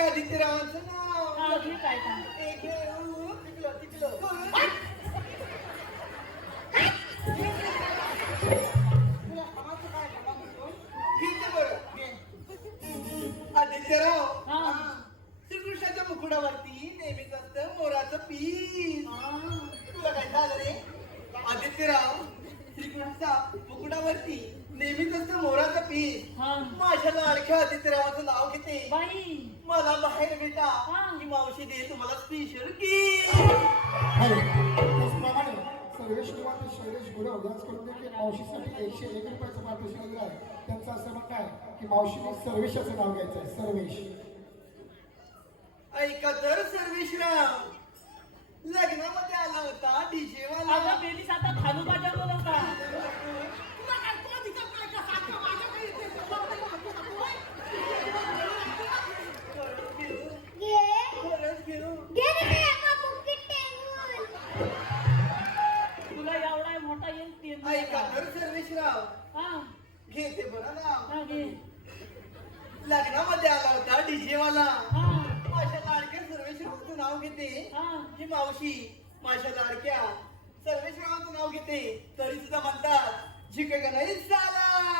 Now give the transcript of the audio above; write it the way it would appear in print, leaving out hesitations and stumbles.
लाडक्या आदित्यरावांचं नाव. हा घे काय सांग. एक घे, टिकलं टिकलं. तुला कामाचं काय कामापासून? घे बरं घे. आदित्यराव, हा. श्रीकृष्णाच्या मुकुटावरती नेहमीच असतं मोराचं पीस. हा. तुला काय झालं रे? आदित्यराव, श्रीकृष्णाच्या मुकुटावरती नेहमीच असतं मोराचं पीस. हा. माझ्या लाडक्या आदित्यरावाचं नाव घेते. बाई मला बाहेर भेटा हा. ही मावशी दे तुम्हाला स्पेशल गिफ्ट. त्याचप्रमाणे सर्वेश निवांत शैलेश गुरव यांच्याकडून देखील मावशीसाठी 101 रुपयाचं पारितोषिक आलेलं आहे. त्यांचं असं म्हणणं आहे की मावशीने सर्वेशाचं नाव घ्यायचं आहे. सर्वेश. ऐका तर सर्वेशराव, लग्नामध्ये आला होता डीजे वाला. अगं बेलीस आता खालू बाजार बोलवता. खरंच घेऊ. तुला एवढा मोठा येईल ते ऐका तर सर्वेशराव, हा. घेते बरं नाव. हा घे. लग्नामध्ये आला होता डीजे वाला. हा. माझ्या लाडक्या सर्वेशरावांचं नाव घेते हा. ही मावशी. माझ्या लाडक्या सर्वेशरावांचं नाव घेते तरी सुद्धा म्हणतात झिकेगा नाही साला.